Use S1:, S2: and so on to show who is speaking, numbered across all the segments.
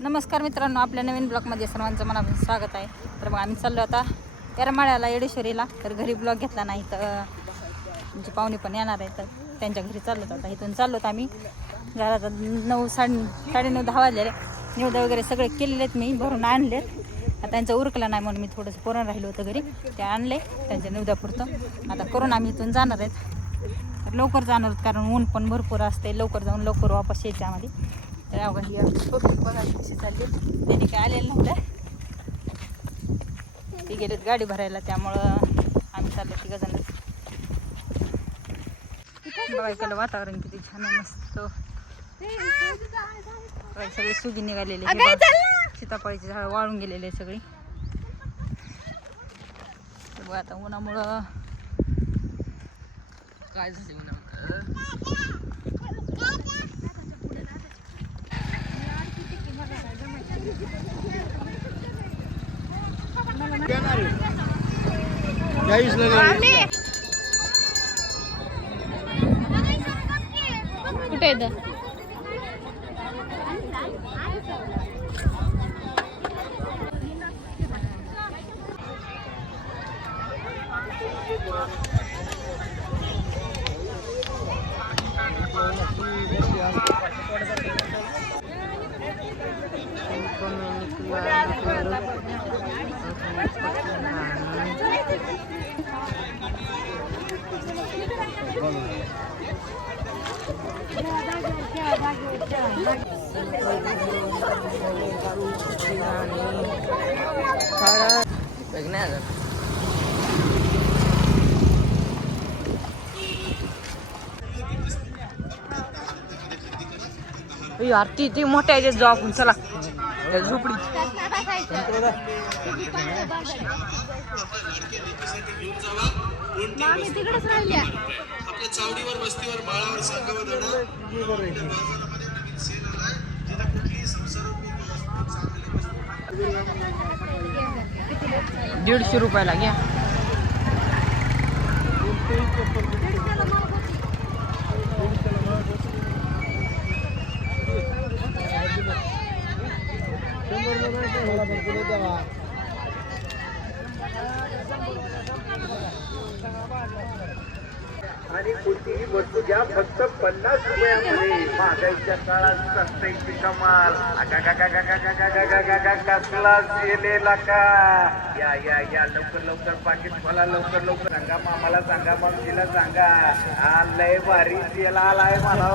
S1: नमस्कार मित्रांनो आपल्या नवीन ब्लॉगमध्ये सर्वांचं मनापासून स्वागत आहे. तर मग आम्ही चाललो आता येरमाळ्याला येडेश्वरीला. तर घरी ब्लॉग घेतला नाही तर म्हणजे पाहुणे पण येणार आहे तर त्यांच्या घरी चाललो आता. इथून चाललो आम्ही. घरात आता नऊ साडे साडेनऊ दहा वाजलेले. निवडं वगैरे सगळे केलेले आहेत मी भरून आणलेत. आता त्यांचं उरकलं नाही म्हणून मी थोडंसं कोरोना राहिलो होतं घरी. ते आणले त्यांच्या निवद्यापुरतं आता करून आम्ही इथून जाणार आहेत. तर लवकर जाणार आहोत कारण ऊन पण भरपूर असते. लवकर जाऊन लवकर वापस यायचं ही पब्लिक बघा कशी चालली. त्यांनी काय आलेलं नव्हतं. ते गेलेत गाडी भरायला त्यामुळं आम्ही चाललो तिघं जण बघा इकडलं वातावरण किती छान मस्त. सगळे सुगी निघालेले सीताफळीची झाडं वाळून गेलेले सगळी. बघा आता उन्हामुळं.
S2: काय झाले
S1: कुठे येतं
S2: आरती ती मोठ्या याच्यात जाऊ आपण चला. त्या झोपडी.
S3: तिकडेच राहिल्या. आपल्या चावडीवर
S2: बस्तीवर माळावर संघावर बाजारामध्ये नवीन सेल आलाय जिथे कुठलीही संसार दीडशे रुपयाला घ्या शंभर
S4: आणि कोणतीही वस्तू घ्या फक्त पन्नास रुपयामध्ये महागाईच्या काळात सस्त्याची कमाल कसला गेलेला का या या या लवकर लवकर पाकिट मला लवकर लवकर सांगा मामाला सांगा मावशीला सांगा हा लय भारी तेल आलाय मला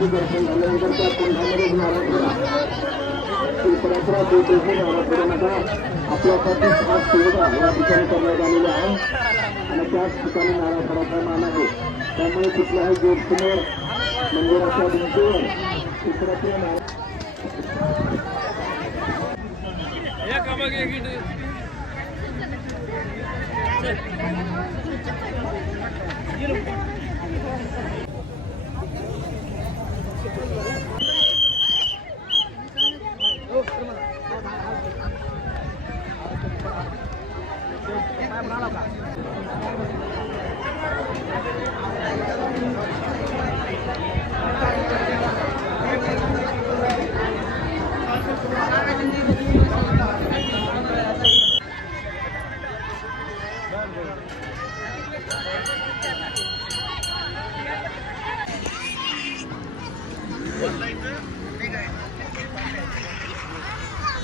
S2: हो.
S4: आपल्यासाठी खास सुविधा या ठिकाणी करण्यात आलेल्या आहे आणि त्याच ठिकाणी नारळाचा मान आहे त्यामुळे कुठल्याही गेटसमोर मंदिराच्या भिंतीवर चित्राचे नारळ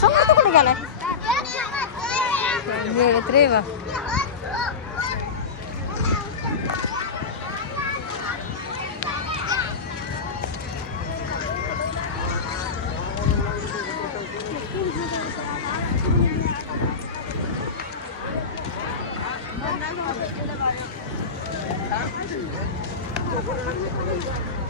S1: समोर तो कुठे गेलाय मिळत रे
S3: बा Thank
S1: you.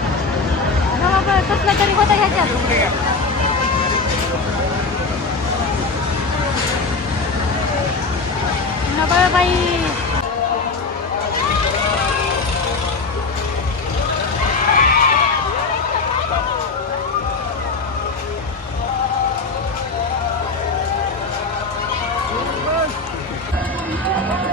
S1: 여
S3: 러분 소스나까
S1: 지 화장하지 않으세 요? 누나 바이
S3: 바이 Thank you.